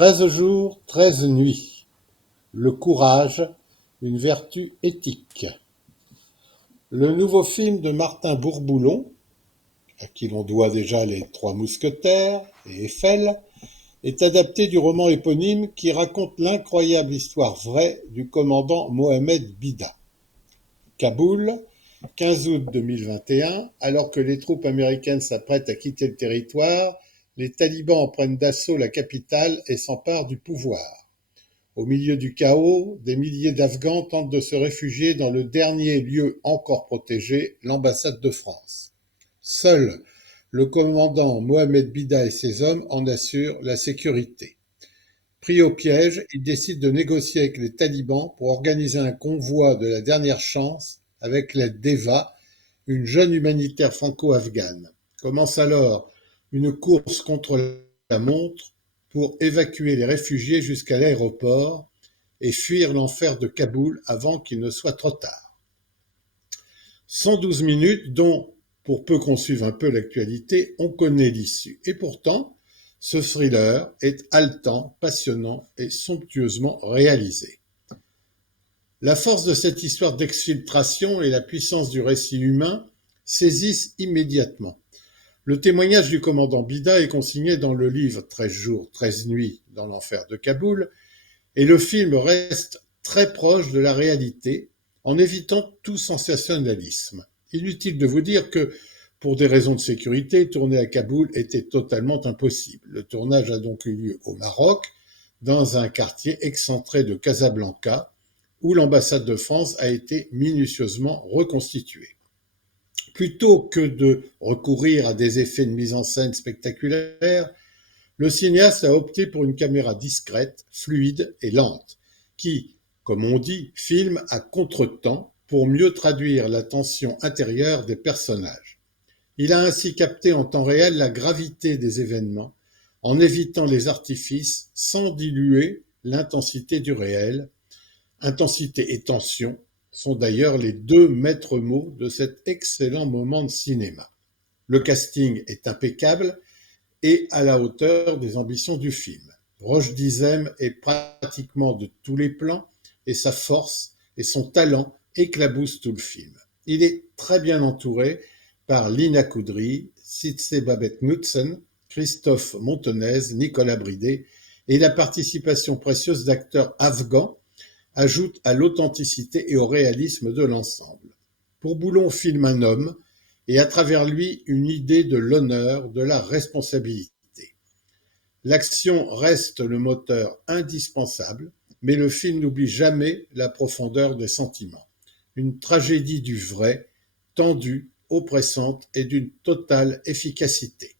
13 jours, 13 nuits. Le courage, une vertu éthique. Le nouveau film de Martin Bourboulon, à qui l'on doit déjà Les Trois Mousquetaires et Eiffel, est adapté du roman éponyme qui raconte l'incroyable histoire vraie du commandant Mohamed Bida. Kaboul, 15 août 2021, alors que les troupes américaines s'apprêtent à quitter le territoire, les talibans prennent d'assaut la capitale et s'emparent du pouvoir. Au milieu du chaos, des milliers d'Afghans tentent de se réfugier dans le dernier lieu encore protégé, l'ambassade de France. Seul le commandant Mohamed Bida et ses hommes en assurent la sécurité. Pris au piège, il décide de négocier avec les talibans pour organiser un convoi de la dernière chance avec l'aide d'Eva, une jeune humanitaire franco-afghane. Commence alors une course contre la montre pour évacuer les réfugiés jusqu'à l'aéroport et fuir l'enfer de Kaboul avant qu'il ne soit trop tard. 112 minutes dont, pour peu qu'on suive un peu l'actualité, on connaît l'issue. Et pourtant, ce thriller est haletant, passionnant et somptueusement réalisé. La force de cette histoire d'exfiltration et la puissance du récit humain saisissent immédiatement. Le témoignage du commandant Bida est consigné dans le livre 13 jours, 13 nuits dans l'enfer de Kaboul, et le film reste très proche de la réalité en évitant tout sensationnalisme. Inutile de vous dire que, pour des raisons de sécurité, tourner à Kaboul était totalement impossible. Le tournage a donc eu lieu au Maroc, dans un quartier excentré de Casablanca, où l'ambassade de France a été minutieusement reconstituée. Plutôt que de recourir à des effets de mise en scène spectaculaires, le cinéaste a opté pour une caméra discrète, fluide et lente, qui, comme on dit, filme à contre-temps pour mieux traduire la tension intérieure des personnages. Il a ainsi capté en temps réel la gravité des événements, en évitant les artifices sans diluer l'intensité du réel. Intensité et tension sont d'ailleurs les deux maîtres mots de cet excellent moment de cinéma. Le casting est impeccable et à la hauteur des ambitions du film. Roche Dizem est pratiquement de tous les plans et sa force et son talent éclaboussent tout le film. Il est très bien entouré par Lina Koudry, Sitze Babette Knudsen, Christophe Montenez, Nicolas Bridé, et la participation précieuse d'acteurs afghans ajoute à l'authenticité et au réalisme de l'ensemble. Bourboulon filme un homme et à travers lui une idée de l'honneur, de la responsabilité. L'action reste le moteur indispensable, mais le film n'oublie jamais la profondeur des sentiments. Une tragédie du vrai, tendue, oppressante et d'une totale efficacité.